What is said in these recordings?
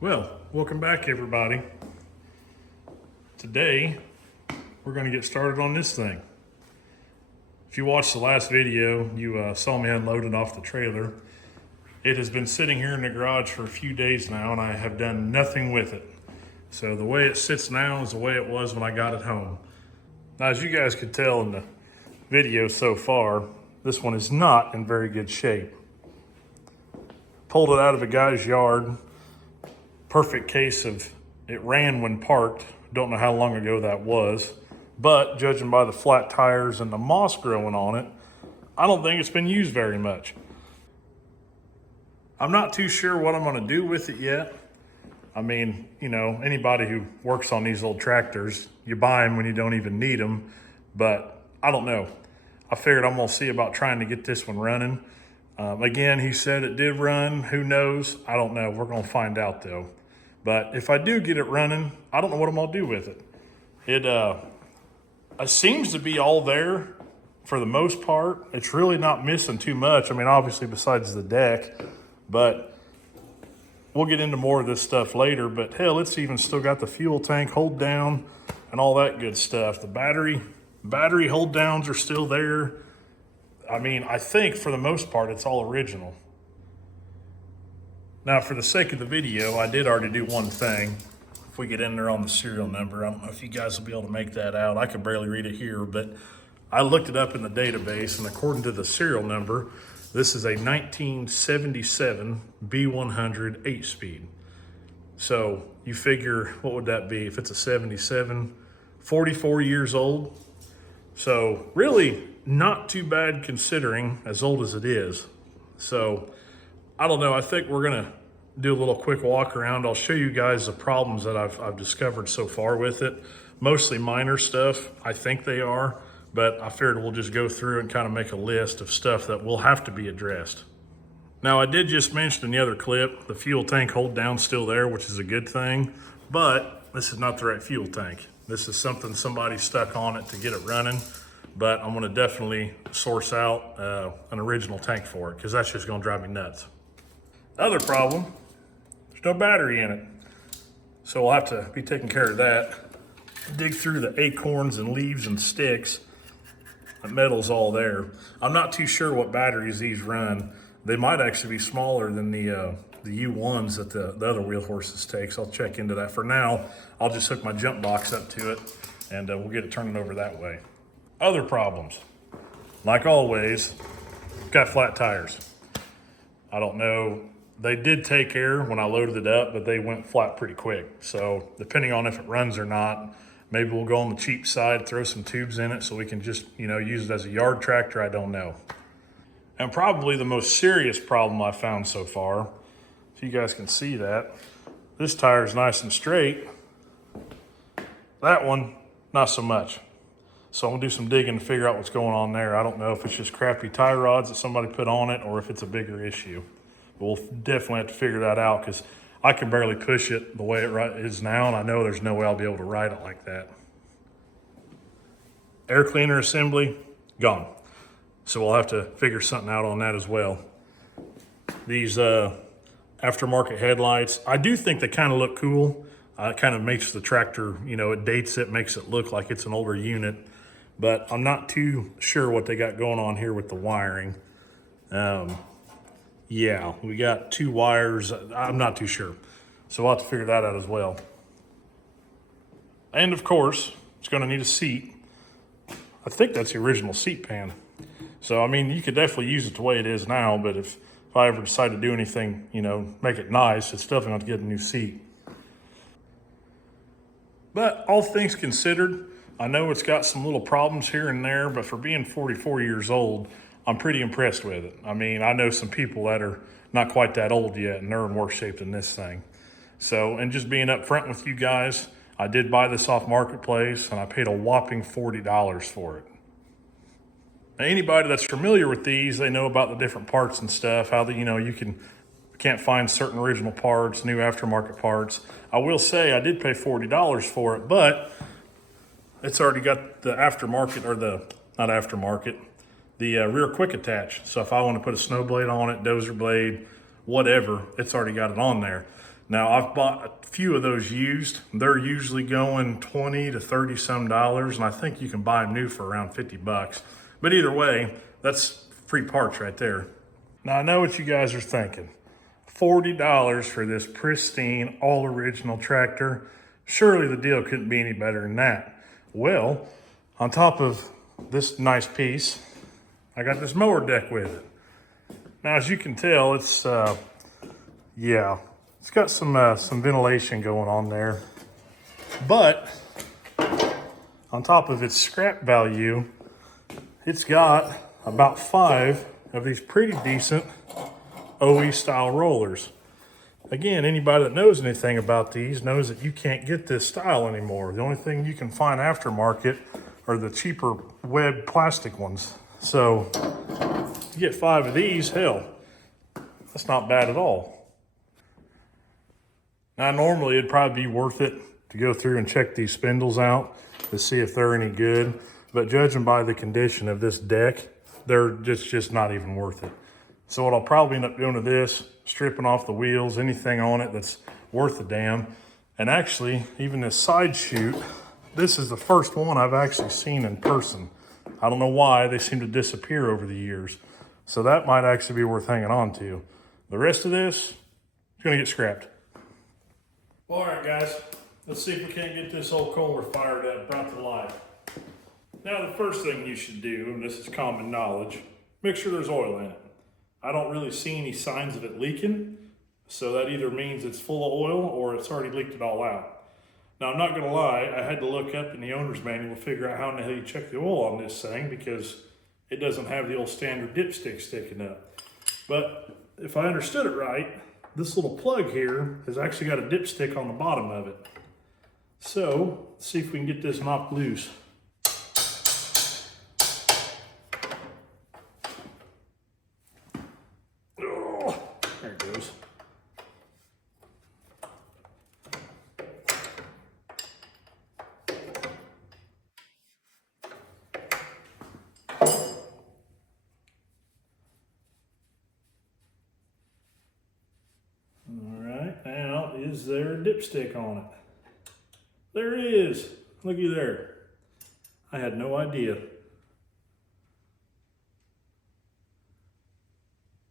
Well, welcome back everybody. Today, we're gonna get started on this thing. If you watched the last video, you saw me unloading off the trailer. It has been sitting here in the garage for a few days now and I have done nothing with it. So the way it sits now is the way it was when I got it home. Now, as you guys could tell in the video so far, this one is not in very good shape. Pulled it out of a guy's yard. Perfect case of it ran when parked. Don't know how long ago that was, but judging by the flat tires and the moss growing on it, I don't think it's been used very much. I'm not too sure what I'm gonna do with it yet. I mean, you know, anybody who works on these old tractors, you buy them when you don't even need them, but I don't know. I figured I'm gonna see about trying to get this one running. Again, he said it did run, who knows? I don't know, we're gonna find out though. But if I do get it running, I don't know what I'm gonna do with it. It seems to be all there for the most part. It's really not missing too much. I mean, obviously besides the deck, but we'll get into more of this stuff later. But hell, it's even still got the fuel tank hold down and all that good stuff. The battery hold downs are still there. I mean, I think for the most part, it's all original. Now, for the sake of the video, I did already do one thing. If we get in there on the serial number, I don't know if you guys will be able to make that out. I can barely read it here, but I looked it up in the database, and according to the serial number, this is a 1977 B100 8-speed. So you figure, what would that be if it's a 77? 44 years old. So really not too bad considering as old as it is. So I don't know, I think we're gonna do a little quick walk around. I'll show you guys the problems that I've discovered so far with it. Mostly minor stuff, I think they are, but I figured we'll just go through and kind of make a list of stuff that will have to be addressed. Now, I did just mention in the other clip, the fuel tank hold down still there, which is a good thing, but this is not the right fuel tank. This is something somebody stuck on it to get it running, but I'm gonna definitely source out an original tank for it because that's just gonna drive me nuts. Other problem, there's no battery in it. So we'll have to be taking care of that. Dig through the acorns and leaves and sticks. The metal's all there. I'm not too sure what batteries these run. They might actually be smaller than the U1s that the other Wheelhorses take, so I'll check into that. For now, I'll just hook my jump box up to it and we'll get it turning over that way. Other problems, like always, got flat tires. I don't know, they did take air when I loaded it up, but they went flat pretty quick. So depending on if it runs or not, maybe we'll go on the cheap side, throw some tubes in it so we can just, you know, use it as a yard tractor, I don't know. And probably the most serious problem I found so far, if you guys can see that, this tire is nice and straight. That one, not so much. So I'm gonna do some digging to figure out what's going on there. I don't know if it's just crappy tie rods that somebody put on it or if it's a bigger issue. But we'll definitely have to figure that out because I can barely push it the way it is now, and I know there's no way I'll be able to ride it like that. Air cleaner assembly, gone. So we'll have to figure something out on that as well. These aftermarket headlights, I do think they kind of look cool. It kind of makes the tractor, you know, it dates it, makes it look like it's an older unit. But I'm not too sure what they got going on here with the wiring. Yeah, we got two wires. I'm not too sure. So we'll have to figure that out as well. And of course, it's gonna need a seat. I think that's the original seat pan. So, I mean, you could definitely use it the way it is now, but if I ever decide to do anything, you know, make it nice, it's definitely gonna get a new seat. But all things considered, I know it's got some little problems here and there, but for being 44 years old, I'm pretty impressed with it. I mean, I know some people that are not quite that old yet and they're in worse shape than this thing. So, and just being up front with you guys, I did buy this off Marketplace and I paid a whopping $40 for it. Now, anybody that's familiar with these, they know about the different parts and stuff, how you know, you can't find certain original parts, new aftermarket parts. I will say I did pay $40 for it, but it's already got the aftermarket, or not aftermarket, the rear quick attach. So if I want to put a snow blade on it, dozer blade, whatever, it's already got it on there. Now I've bought a few of those used. They're usually going 20 to 30 some dollars, and I think you can buy them new for around 50 bucks. But either way, that's free parts right there. Now I know what you guys are thinking. $40 for this pristine, all original tractor. Surely the deal couldn't be any better than that. Well, on top of this nice piece, I got this mower deck with it. Now, as you can tell, it's it's got some ventilation going on there. But on top of its scrap value, it's got about 5 of these pretty decent OE style rollers. Again, anybody that knows anything about these knows that you can't get this style anymore. The only thing you can find aftermarket are the cheaper web plastic ones. So you get 5 of these, hell, that's not bad at all. Now normally it'd probably be worth it to go through and check these spindles out to see if they're any good. But judging by the condition of this deck, they're just not even worth it. So what I'll probably end up doing with this, stripping off the wheels, anything on it that's worth a damn. And actually, even this side chute, this is the first one I've actually seen in person. I don't know why, they seem to disappear over the years. So that might actually be worth hanging on to. The rest of this is gonna get scrapped. Well, all right, guys, let's see if we can't get this old Kohler fired up, brought to life. Now, the first thing you should do, and this is common knowledge, make sure there's oil in it. I don't really see any signs of it leaking, so that either means it's full of oil or it's already leaked it all out. Now, I'm not gonna lie, I had to look up in the owner's manual to figure out how in the hell you check the oil on this thing because it doesn't have the old standard dipstick sticking up. But if I understood it right, this little plug here has actually got a dipstick on the bottom of it. So, let's see if we can get this knocked loose. Oh, there it goes. Now, is there a dipstick on it? There it is. Looky there. I had no idea.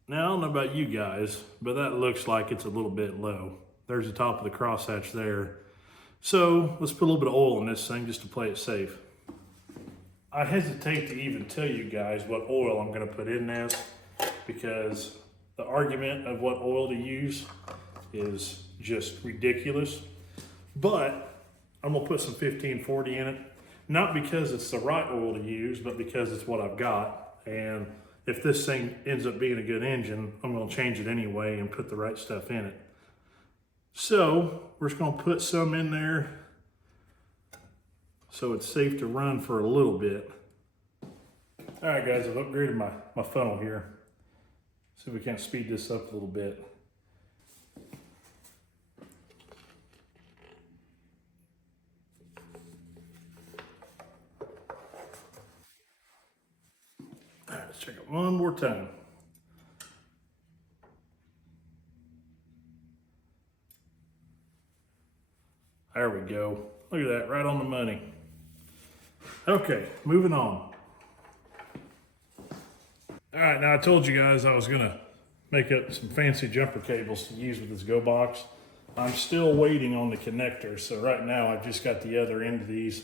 Now, I don't know about you guys, but that looks like it's a little bit low. There's the top of the crosshatch there. So let's put a little bit of oil in this thing just to play it safe. I hesitate to even tell you guys what oil I'm gonna put in this because the argument of what oil to use is just ridiculous. But I'm gonna put some 1540 in it, not because it's the right oil to use, but because it's what I've got. And if this thing ends up being a good engine, I'm gonna change it anyway and put the right stuff in it. So we're just gonna put some in there so it's safe to run for a little bit. All right, guys, I've upgraded my funnel here. See if we can't speed this up a little bit. All right, let's check it one more time. There we go. Look at that, right on the money. Okay, moving on. All right, now I told you guys I was gonna make up some fancy jumper cables to use with this Go Box. I'm still waiting on the connector, so right now I've just got the other end of these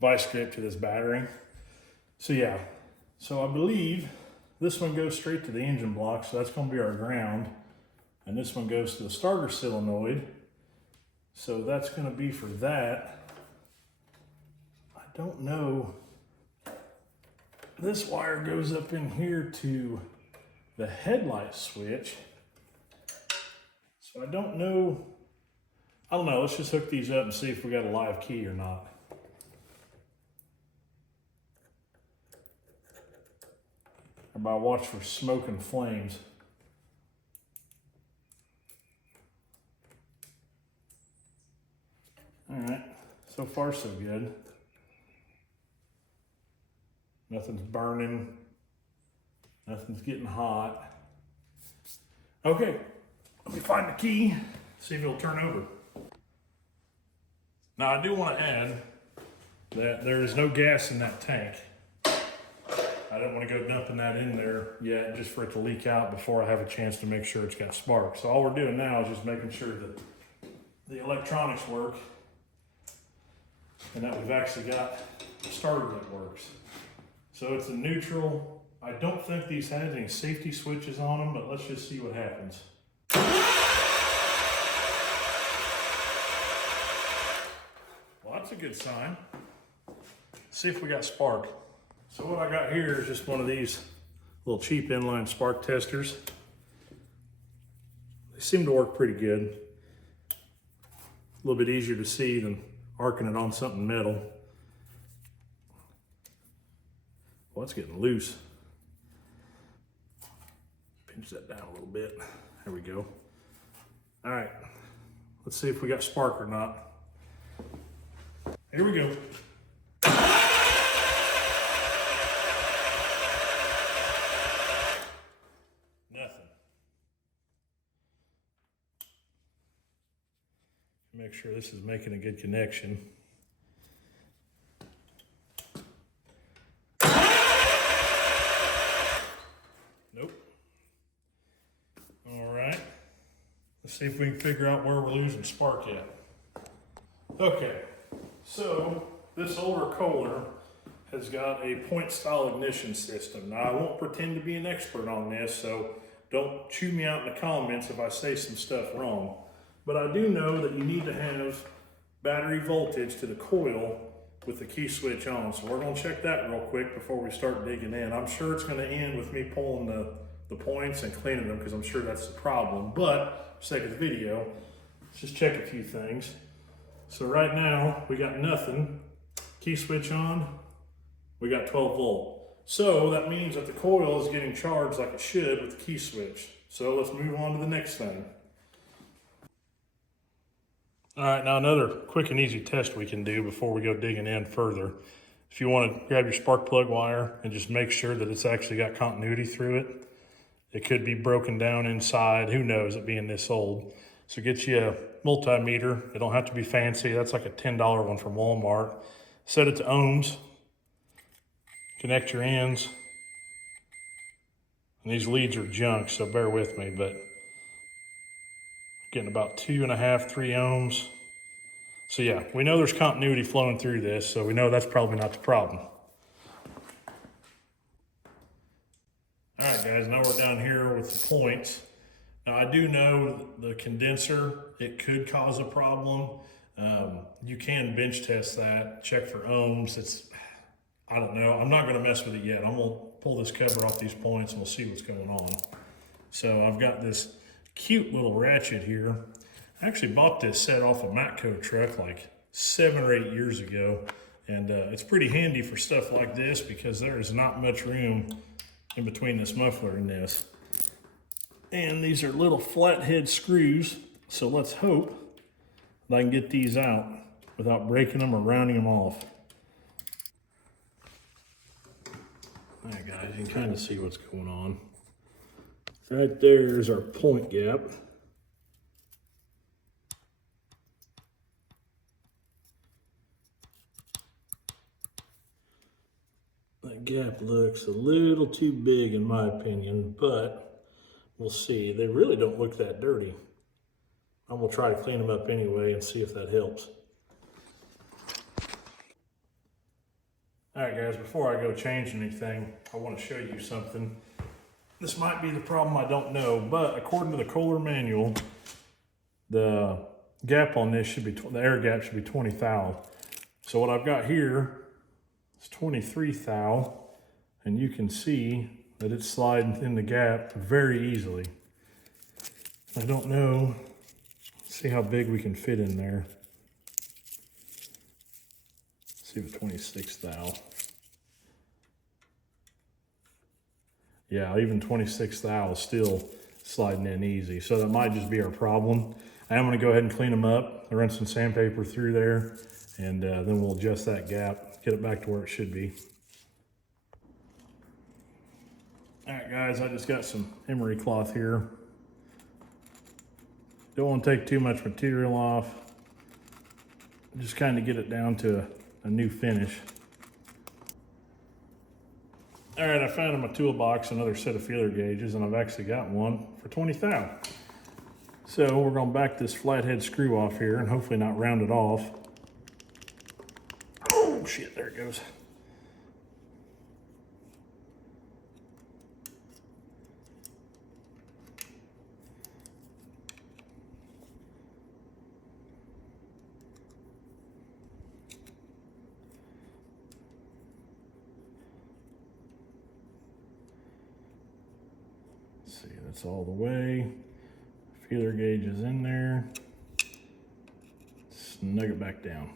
vice grip to this battery. So yeah, so I believe this one goes straight to the engine block, so that's gonna be our ground. And this one goes to the starter solenoid. So that's gonna be for that. I don't know. This wire goes up in here to the headlight switch. So I don't know. Let's just hook these up and see if we got a live key or not. Everybody watch for smoke and flames. All right, so far so good. Nothing's burning, nothing's getting hot. Okay, let me find the key. See if it'll turn over. Now I do want to add that there is no gas in that tank. I don't want to go dumping that in there yet just for it to leak out before I have a chance to make sure it's got spark. So all we're doing now is just making sure that the electronics work and that we've actually got a starter that works. So it's a neutral. I don't think these have any safety switches on them, but let's just see what happens. Well, that's a good sign. See if we got spark. So what I got here is just one of these little cheap inline spark testers. They seem to work pretty good. A little bit easier to see than arcing it on something metal. Well, it's getting loose. Pinch that down a little bit. There we go. All right, let's see if we got spark or not. Here we go. Nothing. Make sure this is making a good connection. Nope. All right. Let's see if we can figure out where we're losing spark at. Okay, so this older Kohler has got a point style ignition system. Now I won't pretend to be an expert on this, so don't chew me out in the comments if I say some stuff wrong. But I do know that you need to have battery voltage to the coil with the key switch on. So we're gonna check that real quick before we start digging in. I'm sure it's gonna end with me pulling the points and cleaning them because I'm sure that's the problem. But for the sake of the video, let's just check a few things. So right now we got nothing. Key switch on, we got 12 volt. So that means that the coil is getting charged like it should with the key switch. So let's move on to the next thing. All right, now another quick and easy test we can do before we go digging in further. If you want to grab your spark plug wire and just make sure that it's actually got continuity through it. It could be broken down inside, who knows, it being this old. So get you a multimeter. It don't have to be fancy. That's like a $10 one from Walmart. Set it to ohms. Connect your ends. And these leads are junk, so bear with me, but getting about 2.5, 3 ohms. So yeah, we know there's continuity flowing through this, so we know that's probably not the problem. All right, guys, now we're down here with the points. Now I do know the condenser, it could cause a problem. You can bench test that, check for ohms. I don't know, I'm not gonna mess with it yet. I'm gonna pull this cover off these points and we'll see what's going on. So I've got this cute little ratchet here. I actually bought this set off a Matco truck like 7 or 8 years ago. And it's pretty handy for stuff like this because there is not much room in between this muffler and this. And these are little flathead screws. So let's hope that I can get these out without breaking them or rounding them off. All right, guys, you can kind of see what's going on. Right there is our point gap. That gap looks a little too big in my opinion, but we'll see. They really don't look that dirty. I'm gonna try to clean them up anyway and see if that helps. All right, guys, before I go change anything, I want to show you something. This might be the problem, I don't know, but according to the Kohler manual, the gap on this should be, the air gap should be 20 thou. So what I've got here is 23 thou, and you can see that it's sliding in the gap very easily. I don't know, let's see how big we can fit in there. Let's see what 26 thou. Yeah, even 26 thou is still sliding in easy. So that might just be our problem. I am gonna go ahead and clean them up. I run some sandpaper through there and then we'll adjust that gap, get it back to where it should be. All right, guys, I just got some emery cloth here. Don't want to take too much material off. Just kind of get it down to a new finish. All right, I found in my toolbox another set of feeler gauges, and I've actually got one for 20 thou. So we're gonna back this flathead screw off here and hopefully not round it off. Oh shit, there it goes. Let's see, that's all the way. Feeler gauge is in there. Snug it back down.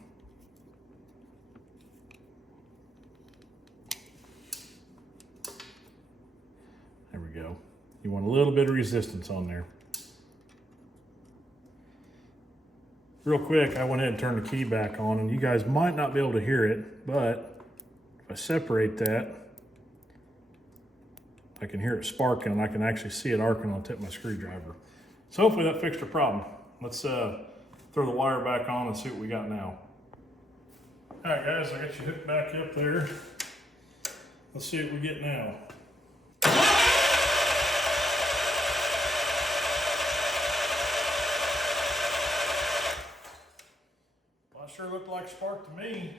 There we go. You want a little bit of resistance on there. Real quick, I went ahead and turned the key back on, and you guys might not be able to hear it, but if I separate that, I can hear it sparking, and I can actually see it arcing on the tip of my screwdriver. So hopefully that fixed the problem. Let's throw the wire back on and see what we got now. All right, guys, I got you hooked back up there. Let's see what we get now. Well, it sure looked like a spark to me.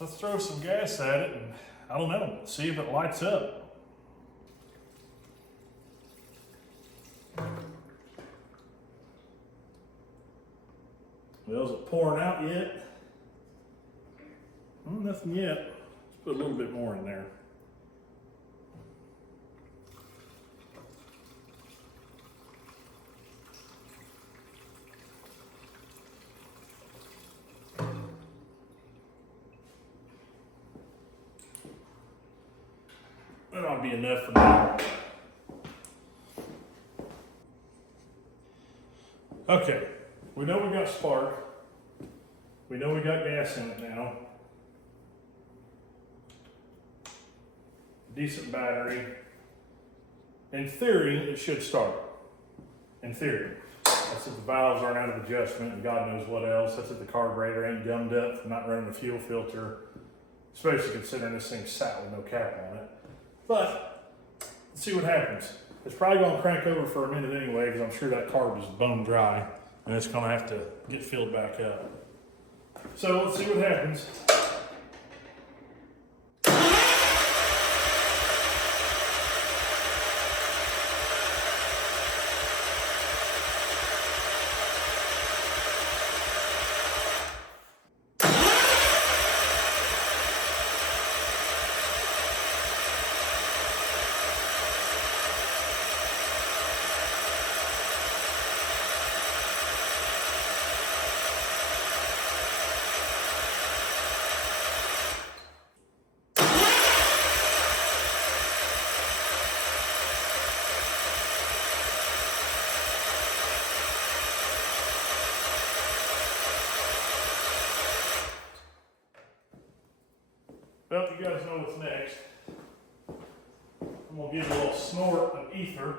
Let's throw some gas at it and, I don't know, see if it lights up. Well, is it pouring out yet? Well, nothing yet. Let's put a little bit more in there. That ought to be enough for now. Okay, we know we got spark. We know we got gas in it now. Decent battery. In theory, it should start. In theory. That's if the valves aren't out of adjustment and God knows what else. That's if the carburetor ain't gummed up from not running the fuel filter. Especially considering this thing's sat with no cap on it. But, let's see what happens. It's probably gonna crank over for a minute anyway, because I'm sure that carb is bone dry, and it's gonna have to get filled back up. So let's see what happens. Well, you guys know what's next. I'm gonna give it a little snort of ether.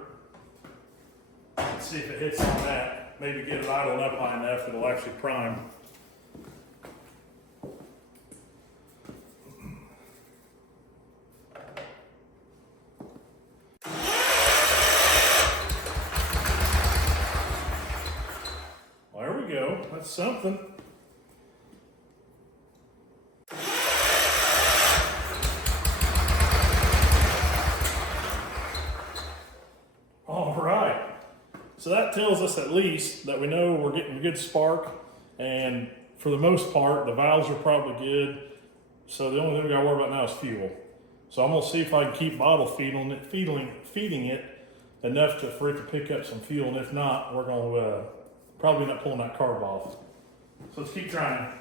Let's see if it hits on that. Maybe get it idling up high enough it'll actually prime. Well, there we go. That's something. All right, so that tells us at least that we know we're getting a good spark, and for the most part, the valves are probably good. So the only thing we gotta worry about now is fuel. So I'm gonna see if I can keep bottle feeding it enough for it to pick up some fuel, and if not, we're gonna probably end up pulling that carb off. So let's keep trying.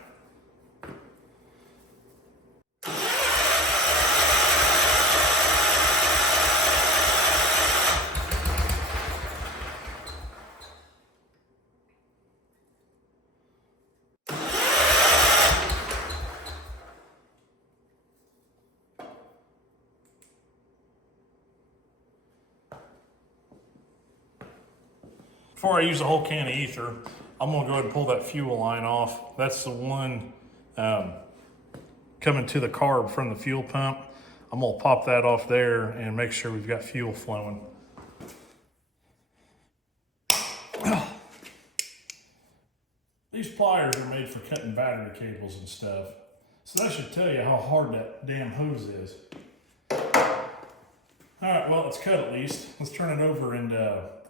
Before I use the whole can of ether, I'm gonna go ahead and pull that fuel line off. That's the one coming to the carb from the fuel pump. I'm gonna pop that off there and make sure we've got fuel flowing. These pliers are made for cutting battery cables and stuff. So that should tell you how hard that damn hose is. All right, well, it's cut at least. Let's turn it over and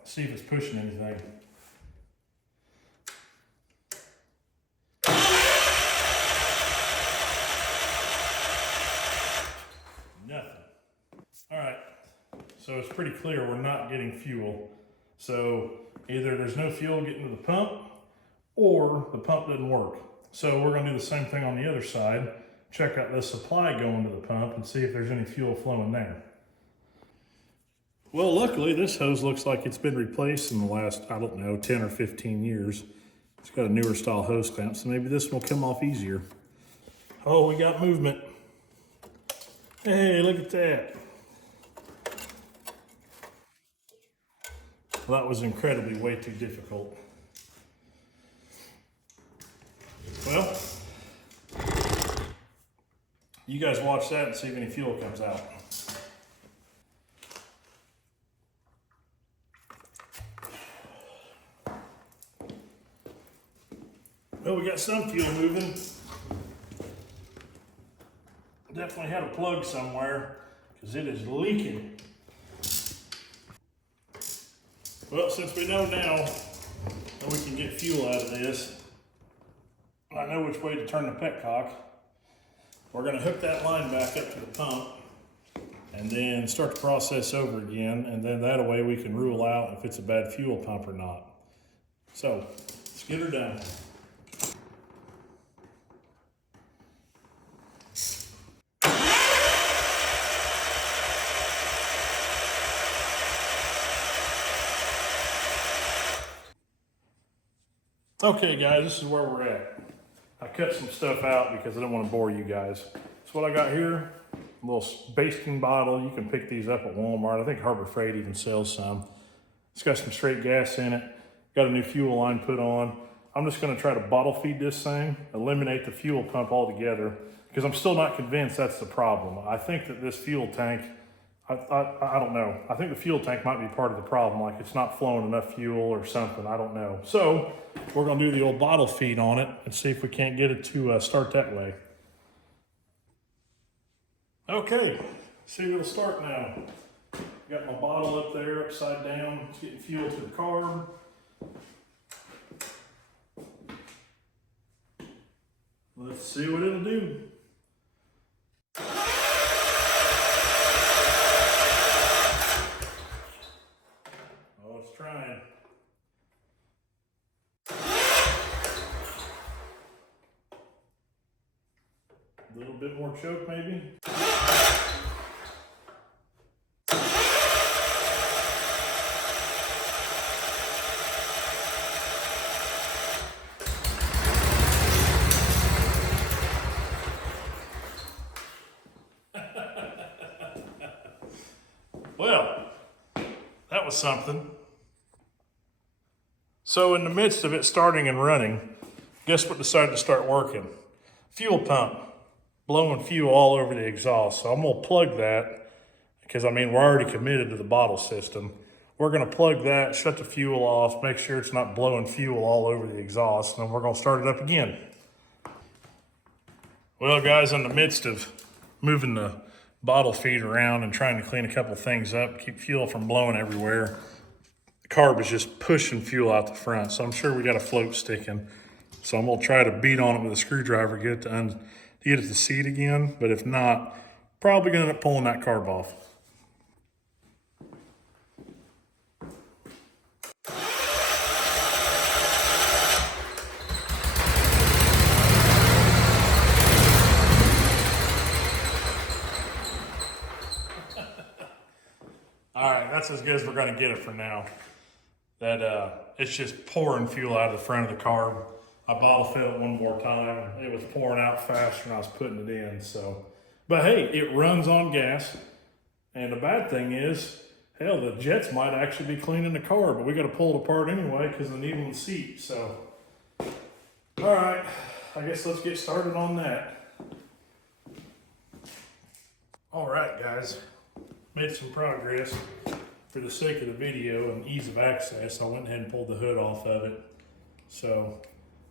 see if it's pushing anything. Nothing. All right, so it's pretty clear we're not getting fuel. So either there's no fuel getting to the pump or the pump didn't work. So we're gonna do the same thing on the other side. Check out the supply going to the pump and see if there's any fuel flowing there. Well, luckily this hose looks like it's been replaced in the last, I don't know, 10 or 15 years. It's got a newer style hose clamp, so maybe this will come off easier. Oh, we got movement. Hey, look at that. Well, that was incredibly way too difficult. Well, you guys watch that and see if any fuel comes out. Well, we got some fuel moving. Definitely had a plug somewhere because it is leaking. Well, since we know now that we can get fuel out of this, I know which way to turn the petcock. We're gonna hook that line back up to the pump and then start the process over again, and then that way we can rule out if it's a bad fuel pump or not. So, let's get her done. Okay guys, this is where we're at. I cut some stuff out because I don't want to bore you guys. So what I got here, a little basting bottle. You can pick these up at Walmart. I think Harbor Freight even sells some. It's got some straight gas in it. Got a new fuel line put on. I'm just gonna try to bottle feed this thing, eliminate the fuel pump altogether, because I'm still not convinced that's the problem. I think that this fuel tank, I don't know. I think the fuel tank might be part of the problem, like it's not flowing enough fuel or something, I don't know. So we're gonna do the old bottle feed on it and see if we can't get it to start that way. Okay, see if it'll start now. Got my bottle up there, upside down. It's getting fuel to the carb. Let's see what it'll do. Oh, it's trying. A little bit more choke maybe. Well, that was something. So in the midst of it starting and running, guess what decided to start working? Fuel pump, blowing fuel all over the exhaust. So I'm gonna plug that, because I mean, we're already committed to the bottle system. We're gonna plug that, shut the fuel off, make sure it's not blowing fuel all over the exhaust, and then we're gonna start it up again. Well guys, in the midst of moving the bottle feed around and trying to clean a couple things up, keep fuel from blowing everywhere, the carb is just pushing fuel out the front. So I'm sure we got a float sticking. So I'm gonna try to beat on it with a screwdriver, get it to seat again. But if not, probably gonna end up pulling that carb off. All right, that's as good as we're gonna get it for now. It's just pouring fuel out of the front of the carb. I bottle fed it one more time. It was pouring out faster than I was putting it in, so. But hey, it runs on gas. And the bad thing is, Hell, the jets might actually be cleaning the car, but we got to pull it apart anyway because of the needle and seat. So, all right, I guess let's get started on that. All right, guys, made some progress. For the sake of the video and ease of access, I went ahead and pulled the hood off of it. So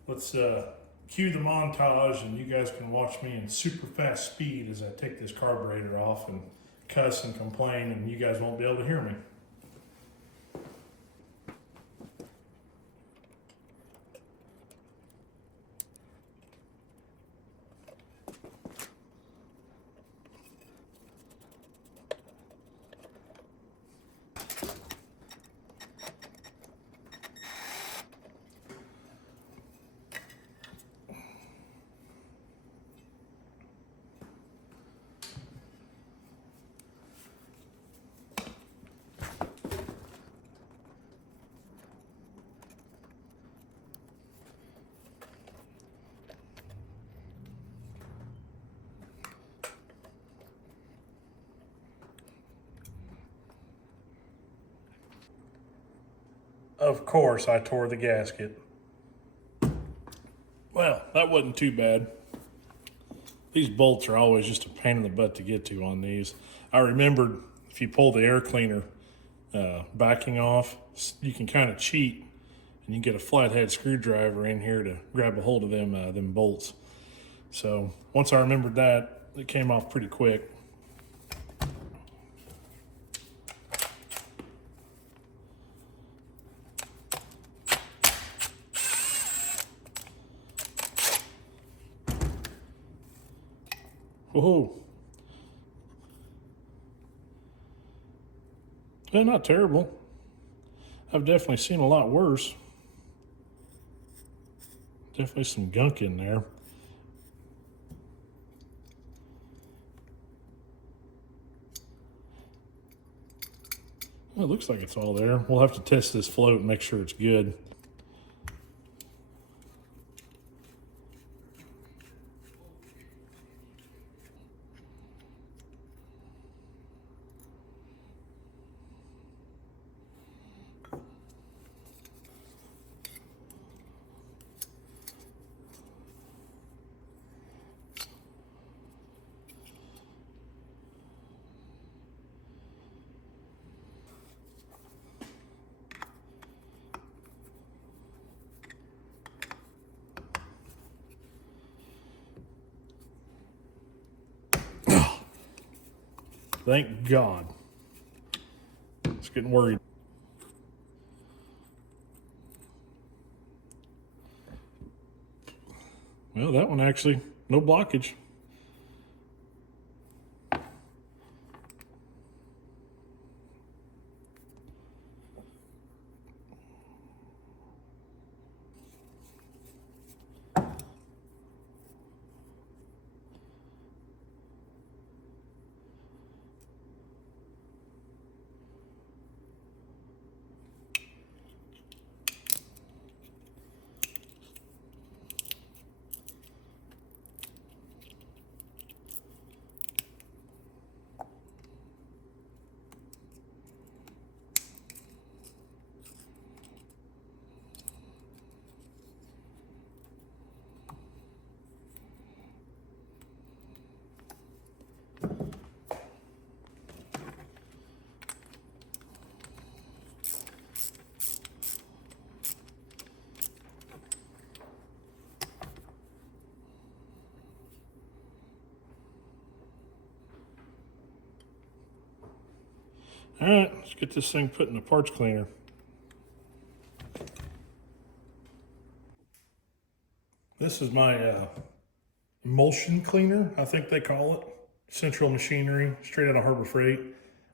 let's cue the montage, and you guys can watch me in super fast speed as I take this carburetor off and cuss and complain, and you guys won't be able to hear me. Of course, I tore the gasket. Well, that wasn't too bad. These bolts are always just a pain in the butt to get to on these. I remembered if you pull the air cleaner backing off, you can kind of cheat, and you get a flathead screwdriver in here to grab a hold of them bolts. So once I remembered that, it came off pretty quick. Whoa. Yeah, not terrible. I've definitely seen a lot worse. Definitely some gunk in there. Well, it looks like it's all there. We'll have to test this float and make sure it's good. Thank God. It's getting worried. Well, that one actually, no blockage. All right, let's get this thing put in the parts cleaner. This is my emulsion cleaner, I think they call it. Central Machinery, straight out of Harbor Freight.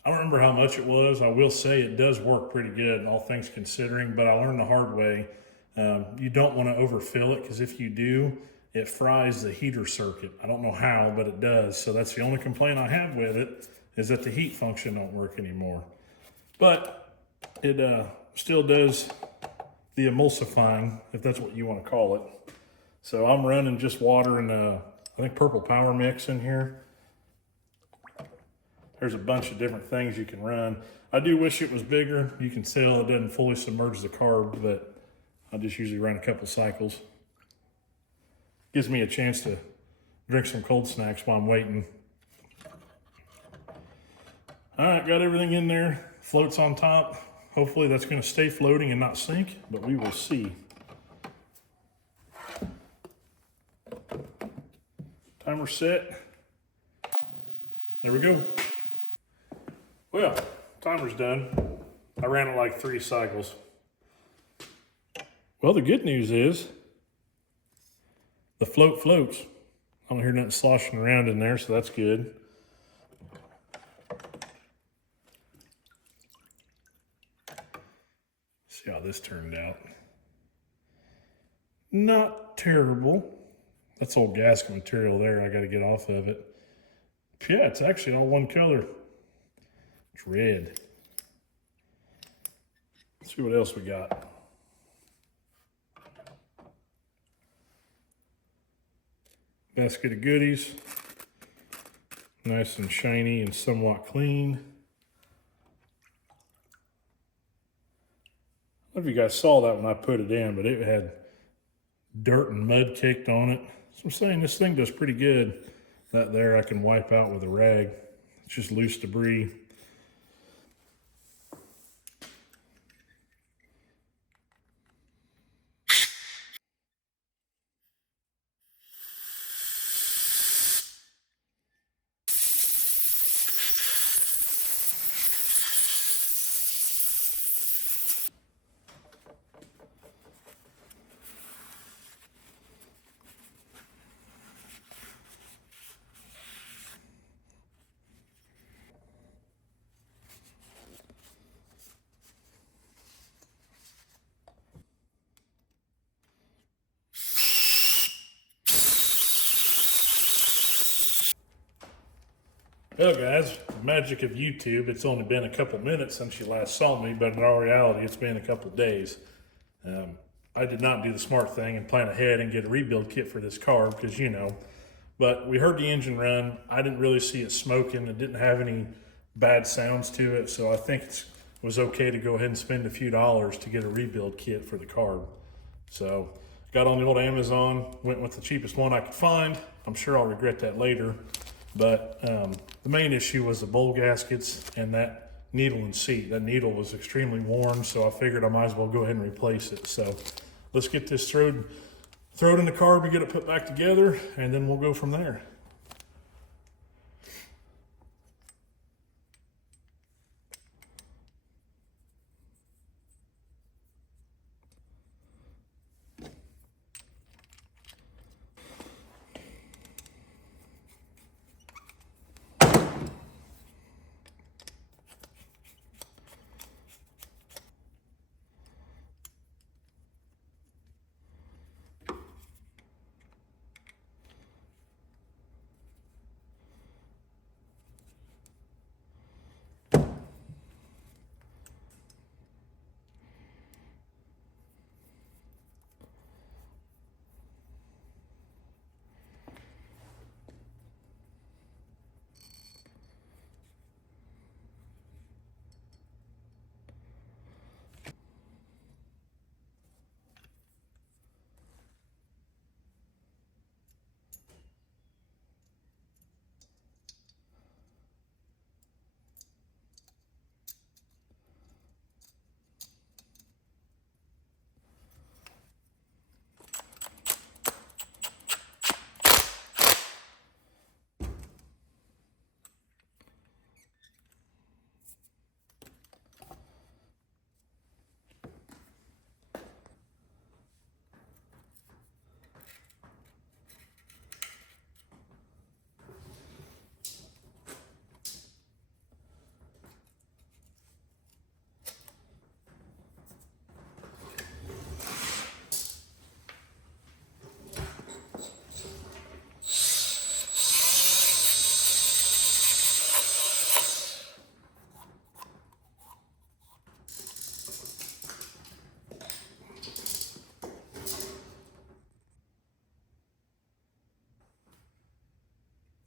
I don't remember how much it was. I will say it does work pretty good, all things considering, but I learned the hard way. You don't want to overfill it, because if you do, it fries the heater circuit. I don't know how, but it does. So that's the only complaint I have with it, is that the heat function don't work anymore. But it still does the emulsifying, if that's what you want to call it. So I'm running just water and I think Purple Power Mix in here. There's a bunch of different things you can run. I do wish it was bigger. You can tell it doesn't fully submerge the carb, but I just usually run a couple cycles. Gives me a chance to drink some cold snacks while I'm waiting. All right, got everything in there. Floats on top. Hopefully that's going to stay floating and not sink, but we will see. Timer set. There we go. Well, timer's done. I ran it like 3 cycles. Well, the good news is the float floats. I don't hear nothing sloshing around in there, so that's good. See how this turned out. Not terrible. That's old gasket material there. I got to get off of it. Yeah, it's actually all one color. It's red. Let's see what else we got. Basket of goodies. Nice and shiny and somewhat clean. I don't know if you guys saw that when I put it in, but it had dirt and mud caked on it. So I'm saying this thing does pretty good. That there I can wipe out with a rag. It's just loose debris. Well guys, magic of YouTube, it's only been a couple minutes since you last saw me, but in all reality, it's been a couple days. I did not do the smart thing and plan ahead and get a rebuild kit for this carb, because you know, but we heard the engine run. I didn't really see it smoking. It didn't have any bad sounds to it, so I think it was okay to go ahead and spend a few dollars to get a rebuild kit for the carb. So got on the old Amazon, went with the cheapest one I could find. I'm sure I'll regret that later. But the main issue was the bowl gaskets and that needle and seat. That needle was extremely worn, so I figured I might as well go ahead and replace it. So let's get this throw it in the carb and get it put back together, and then we'll go from there.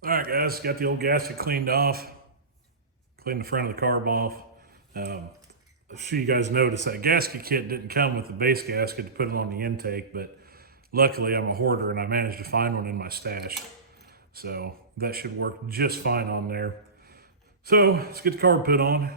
All right, guys, got the old gasket cleaned off, cleaned the front of the carb off. I'm sure you guys noticed that gasket kit didn't come with the base gasket to put it on the intake, but luckily I'm a hoarder and I managed to find one in my stash. So that should work just fine on there. So let's get the carb put on.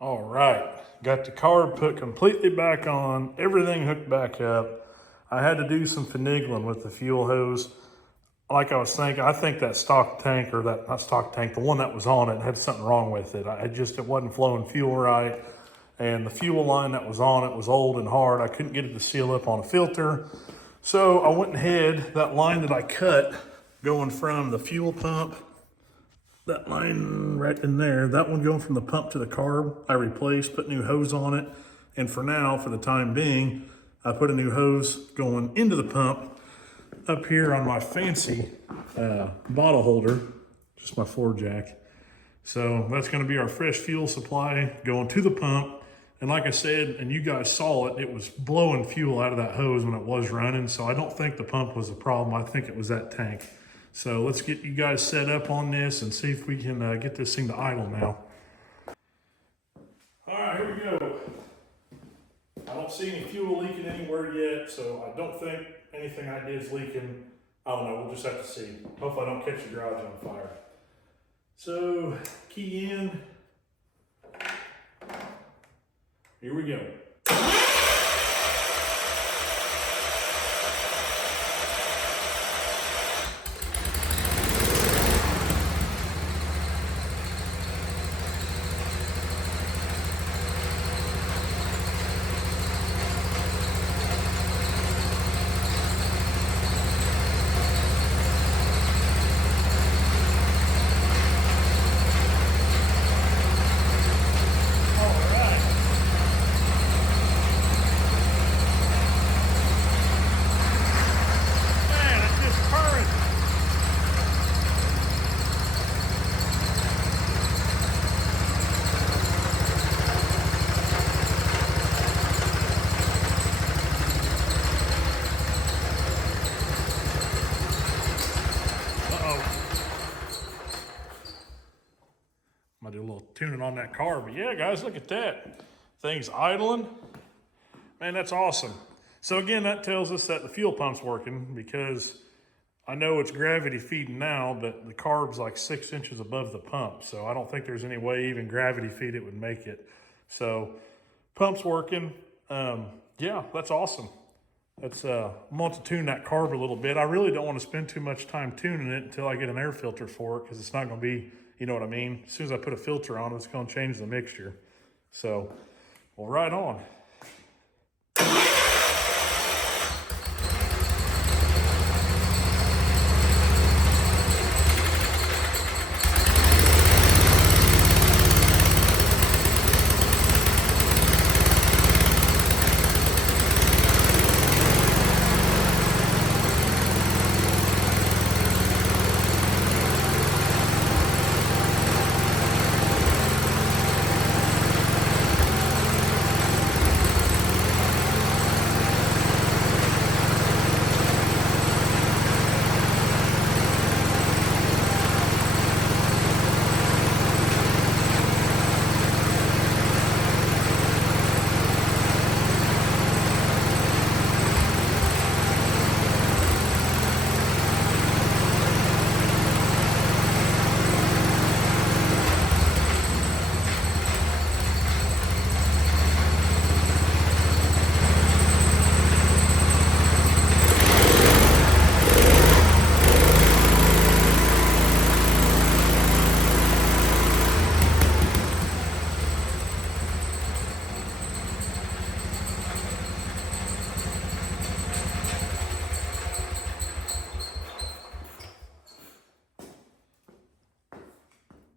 All right, got the carb put completely back on, everything hooked back up. I had to do some finagling with the fuel hose. Like I was thinking, I think that stock tank, or that, not stock tank, the one that was on it had something wrong with it. It wasn't flowing fuel right. And the fuel line that was on it was old and hard. I couldn't get it to seal up on a filter. So I went ahead, that line that I cut going from the fuel pump, that line right in there, that one going from the pump to the carb, I replaced, put new hose on it. And for now, for the time being, I put a new hose going into the pump up here on my fancy bottle holder, just my floor jack. So that's gonna be our fresh fuel supply going to the pump. And like I said, and you guys saw it, it was blowing fuel out of that hose when it was running. So I don't think the pump was the problem. I think it was that tank. So let's get you guys set up on this and see if we can get this thing to idle now. All right, here we go. I don't see any fuel leaking anywhere yet, so I don't think anything I did is leaking. I don't know, we'll just have to see. Hopefully I don't catch the garage on fire. So, key in. Here we go. I'm gonna do a little tuning on that car, but yeah, guys, look at that. Thing's idling. Man, that's awesome. So again, that tells us that the fuel pump's working, because I know it's gravity feeding now, but the carb's like 6 inches above the pump. So I don't think there's any way even gravity feed it would make it. So pump's working. Yeah, that's awesome. That's I'm going to tune that carb a little bit. I really don't want to spend too much time tuning it until I get an air filter for it, because it's not going to be, you know what I mean? As soon as I put a filter on, it's going to change the mixture. So, well, right on.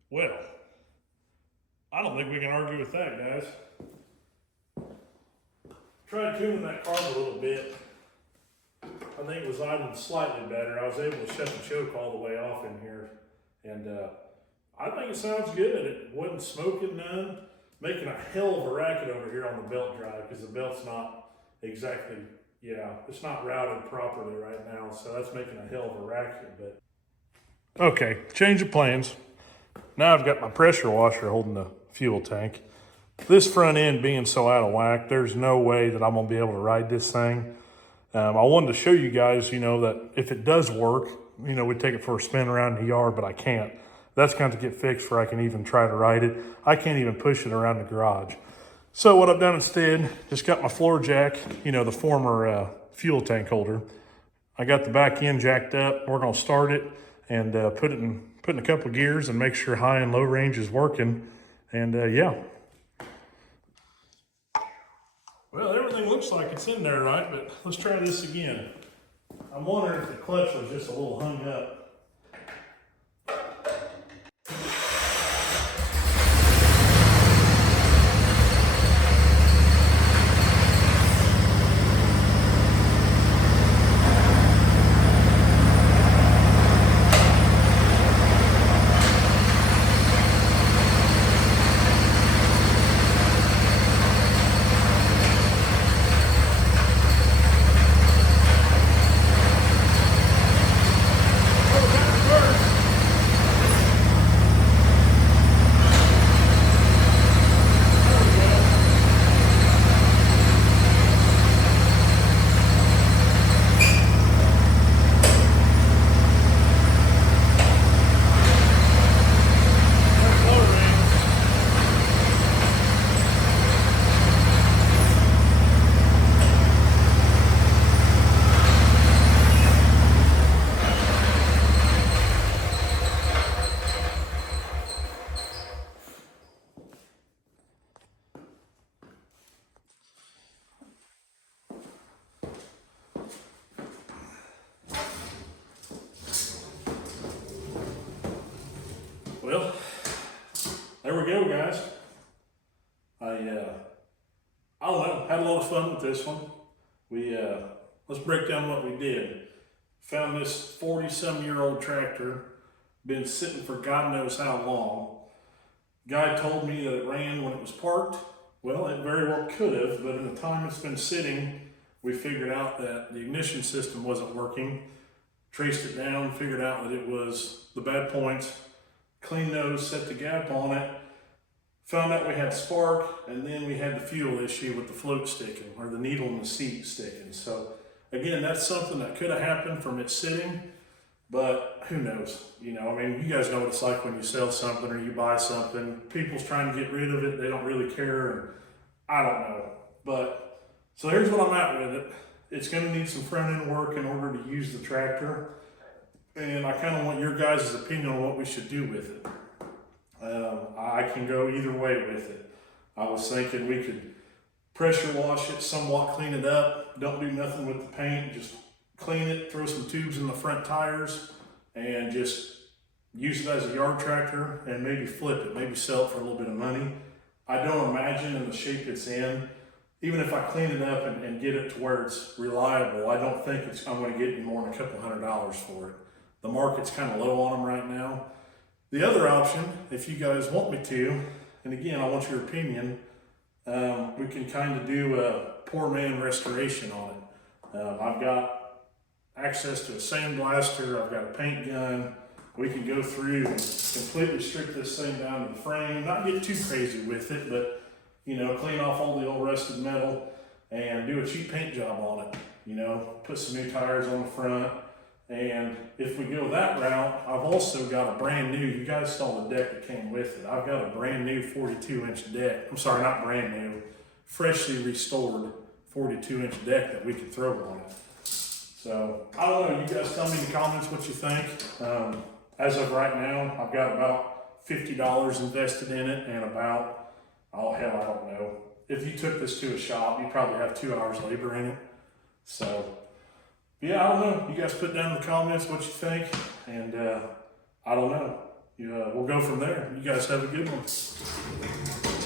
Well, I don't think we can argue with that, guys. Try tuning that carb a little bit. I think it was idling slightly better. I was able to shut the choke all the way off in here. And I think it sounds good. It wasn't smoking none. Making a hell of a racket over here on the belt drive because the belt's not exactly, it's not routed properly right now. So that's making a hell of a racket. But okay, change of plans. Now I've got my pressure washer holding the fuel tank. This front end being so out of whack, there's no way that I'm gonna be able to ride this thing. I wanted to show you guys, that if it does work, we'd take it for a spin around the yard, but I can't. That's going to get fixed before I can even try to ride it. I can't even push it around the garage. So what I've done instead, just got my floor jack, the former fuel tank holder. I got the back end jacked up. We're gonna start it and put it in a couple of gears and make sure high and low range is working. And yeah. Well, everything looks like it's in there, right? But let's try this again. I'm wondering if the clutch was just a little hung up. Well, there we go, guys. I don't know, had a lot of fun with this one. Let's break down what we did. Found this 40-some-year-old tractor, been sitting for God knows how long. Guy told me that it ran when it was parked. Well, it very well could have, but in the time it's been sitting, we figured out that the ignition system wasn't working. Traced it down, figured out that it was the bad points. Cleaned those, set the gap on it, found out we had spark, and then we had the fuel issue with the float sticking, or the needle in the seat sticking. So again, that's something that could have happened from it sitting, but who knows? You guys know what it's like when you sell something or you buy something. People's trying to get rid of it, they don't really care, and I don't know. But, so here's what I'm at with it. It's gonna need some front end work in order to use the tractor. And I kind of want your guys' opinion on what we should do with it. I can go either way with it. I was thinking we could pressure wash it, somewhat clean it up, don't do nothing with the paint, just clean it, throw some tubes in the front tires, and just use it as a yard tractor and maybe flip it, maybe sell it for a little bit of money. I don't imagine in the shape it's in, even if I clean it up and get it to where it's reliable, I don't think I'm going to get any more than a couple $100 for it. The market's kind of low on them right now. The other option, if you guys want me to, and again, I want your opinion, we can kind of do a poor man restoration on it. I've got access to a sandblaster, I've got a paint gun. We can go through and completely strip this thing down to the frame, not get too crazy with it, but clean off all the old rusted metal and do a cheap paint job on it. Put some new tires on the front. And if we go that route, I've also got a brand new, you guys saw the deck that came with it. I've got a brand new 42-inch deck. I'm sorry, not brand new, freshly restored 42-inch deck that we could throw on it. So, I don't know, you guys tell me in the comments what you think. As of right now, I've got about $50 invested in it and about, oh hell, I don't know. If you took this to a shop, you probably have 2 hours labor in it. So, yeah, I don't know. You guys put down in the comments what you think, and I don't know. We'll go from there. You guys have a good one.